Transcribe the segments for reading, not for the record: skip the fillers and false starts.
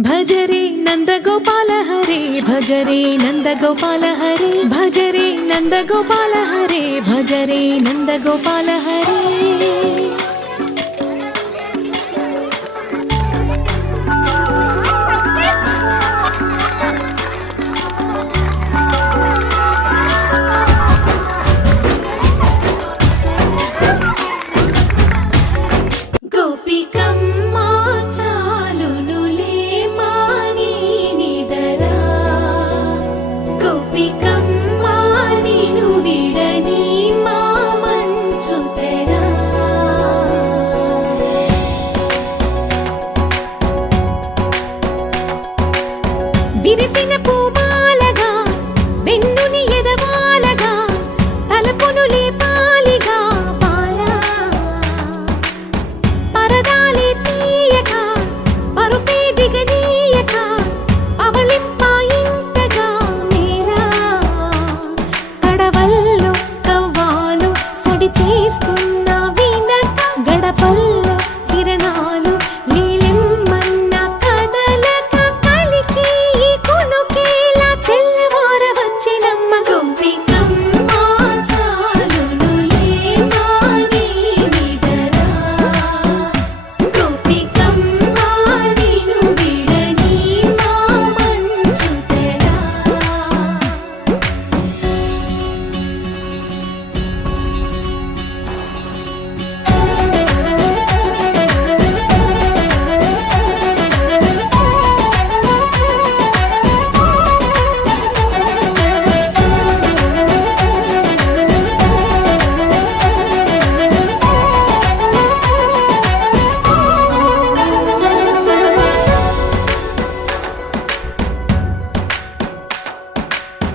భజరే నందగోపాల హరే భజరే నందగోపాల హరే భజరే నందగోపాల హరే భజరే నందగోపాల హరే విరిసిన పూమాలగా వెన్నుని ఎదవాలగా తలపును లేపాలిగా బాలా పరదాలే తీయక పరుపే దిగనీయక పవళింపాయింతగా మేరా కడవల్లో కవ్వాలు సడి చేస్తున్న వినక గడపల్లో కిరణాలు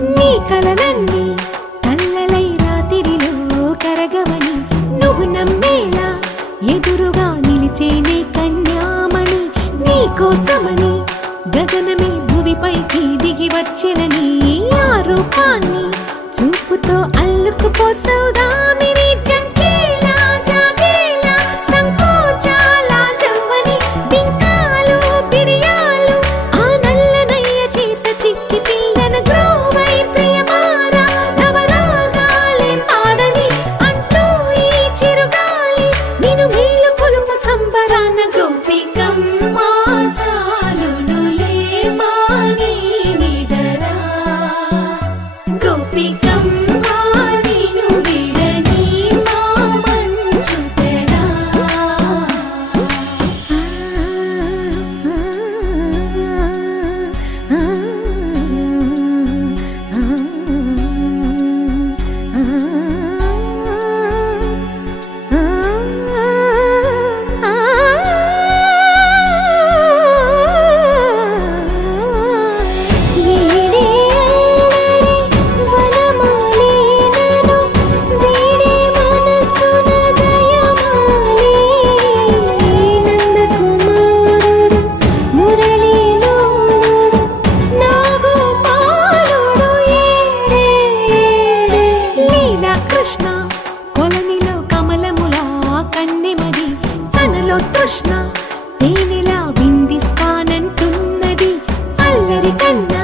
నీ కలలన్నీ కల్లలై రాత్రిలో కరగవని నువ్వు నమ్మేలా ఎదురుగా నిలిచేనే కన్యామణి నీ కోసమని గగనమే భువిపైకి దిగి వచ్చెనని ఆ రూపాన్ని చూపుతో అల్లుకుపోసౌదామిని జంకేలా జాగేలా సంకోచాల జవ్వని బింకాలు బిరియాలు ఆ నల్లనయ్య చేత చిక్కి పిల్లన గ్రోవై ప్రియమారా నవరాగాలే పాడని అంటూ ఈ చిరుగాలి నిన్ను మేలు కొలుపు సంబరాన గోపికమ్మ చాలునులే మాని నిదరా గోపికమ్మ తృష్ణ తేనెలా విందిస్తానంటున్నది అల్లరి కన్నా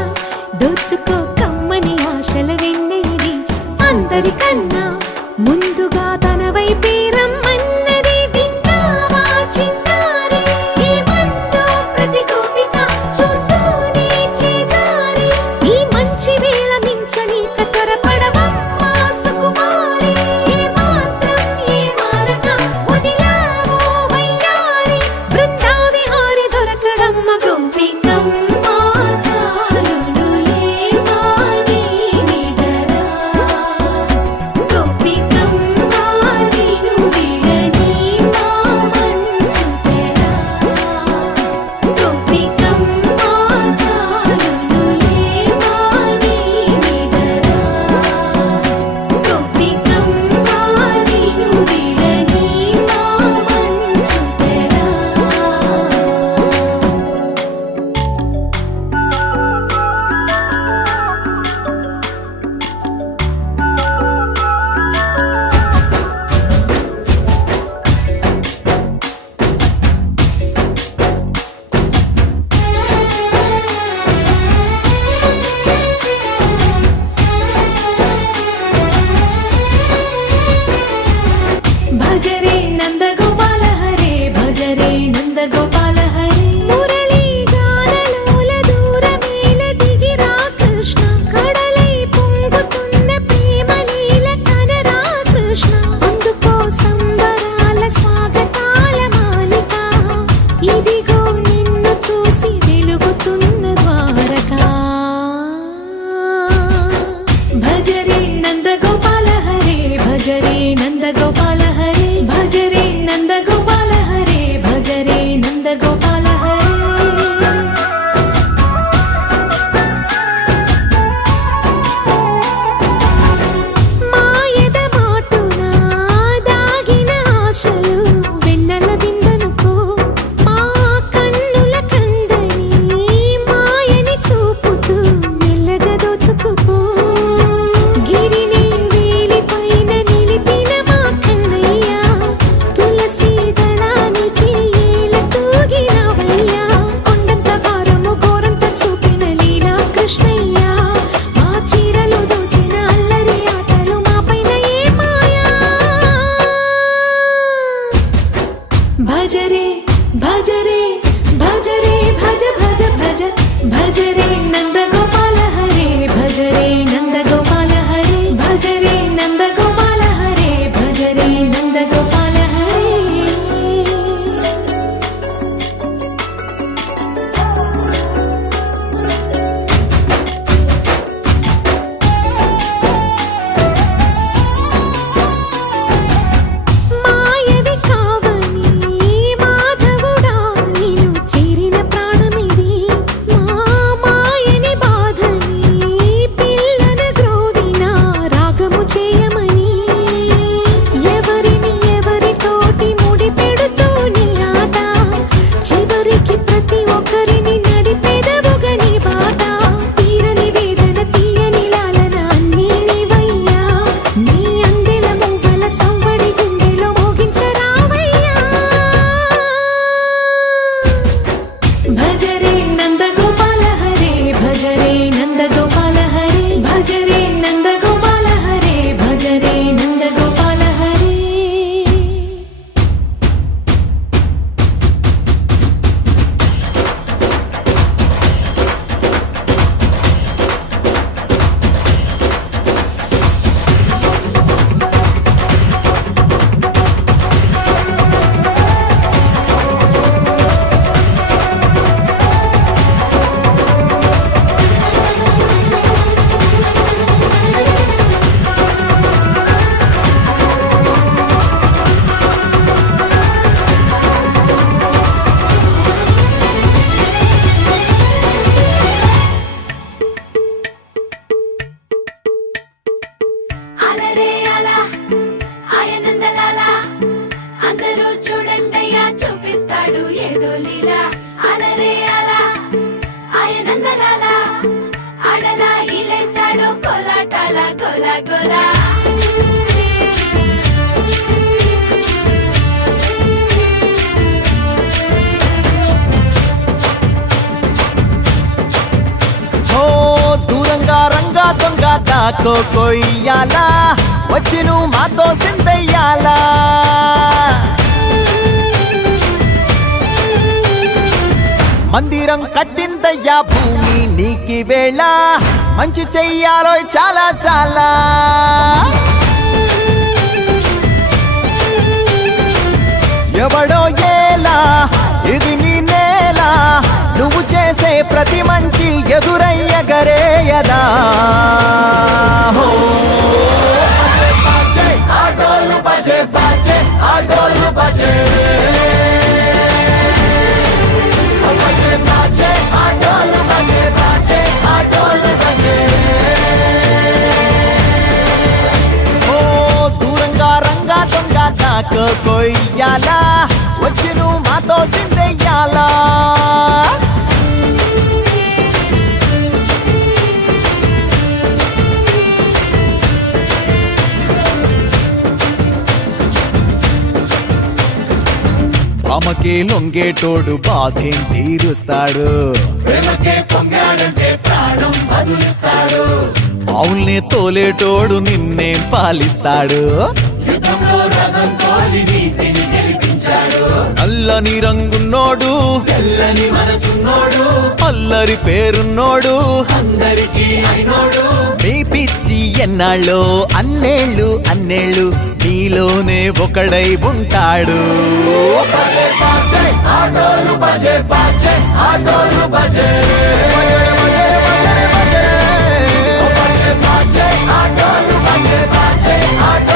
దోచుకో కమ్మని ఆశల వెన్నెది అందరికన్నా ముందుగా తన వైపే రమ్మన్నది విన్నావా చిన్నారి ఏమందో ప్రతి గోపిక చూస్తూనే చేజారి ఈ మంచి వేళ మించని కతరపడవమ్మ సుకుమారి ఏ మాత్రం ఏ మారక వదిలావో వయ్యారి బృందావిహారి నందగోపాల హరే మురళీ గానలోల దూరమేల దిగిరా కృష్ణ కడలై పొంగుతున్న ప్రేమ లీల కనరా కృష్ణ అందుకో సంబరాల స్వాగతాల మాలిక ఇదిగో నిన్ను చూసి వెలుగుతున్న ద్వారకా భజరే నందగోపాల హరే భజరే నందగోపాల హరే భజరే నందగోపాల హరే భజరే నందగోపాల హరే మాయద మాటున దాగిన ఆశలు వెన్నెల విందనుకో మా కన్నుల కందని మాయని చూపుతూ మెల్లగా దోచుకుపో గిరిని వేలిపైన నిలిపిన మా కన్నయ్య తులసి దళానికి ఏల తూగినవయ్యా కొండంత భారము గోరంత చూపిన లీలా కృష్ణయ్య మా చీరలు దోచిన అల్లరి ఆటలు మాపైన ఏ మాయా భజరే భజరే భజరే భజ భజ భజ భజరే నందగోపాల హరే భజరే నందగోపాల హరే భజరే నందగోపాల హరే భజరే నందగోపాల హరే మాయవి కావని మాధవుడా నీను చేరిన ప్రాణమిది మా మాయని బాధని పిల్లన గ్రోవిన రాగము చేయమని ఎవరిని ఎవరితోటి ముడిపెడుతూ నీ ఆట చివరికి ప్రతి ఒక్కరిని నడిపెదవుగని బాట తీరని వేదన తీయని లాలన అన్నీ నీవయ్యా నీ అందెల మువ్వల సవ్వడి గుండెలో మోగించరావయ్యా భజరే నందగోపాల హరే భజరే నందగోపాల హరే భజరే నందగోపాల హరే భజరే నందగోపాల హరే అలరే అలా ఆయనందలాలా అందరూ చూడండయ్యా చూపిస్తాడు ఏదో లీలా అలరే అలా ఆయనందలాలా అడలా ఇలేసాడు కోలాటాల గోలా గోలా ఓ దూరంగా రంగా దొంగ దాకో కొయ్యాలా వచ్చి నువ్వు మాతో సిందయ్యాలా మందిరం కట్టిందయ్యా భూమి నీకి వేళ మంచి చెయ్యాలో చాలా చాలా ఎవడో ఏలా ఇది నీ నేల నువ్వు చేసే ప్రతి మంచి ఎదురయ్యగరేయదా హో బజే ఆటోలు బజే బజే ఆటోలు బజే బజే బజే ఆటోలు బజే బజే ఆటోలు బజే ఓ దూరంగా రంగా దొంగ నాకు కొయ్యాలా వచ్చి నువ్వు మాతో సిందెయ్యాలా ప్రేమకే లొంగేటోడు బాధేం తీరుస్తాడు ప్రేమకే పొంగాడంటే ప్రాణం బదులిస్తాడు అవుల్ని తోలేటోడు నిన్నేం పాలిస్తాడు యుద్ధంలో రథం తోలి నీతిని గెలిపించాడు నల్లని రంగున్నోడు తెల్లని మనసున్నోడు అల్లరి పేరున్నోడు అందరికీ అయినోడు మీ పిచ్చి ఎన్నాళ్ళో అన్నేళ్ళు అన్నేళ్ళు నీలోనే ఒకడై ఉంటాడు బజే బాజే ఆటోలు బజే బాజే ఆటోలు బజే బజే బాజే ఆటోలు బజే బాజే ఆటోలు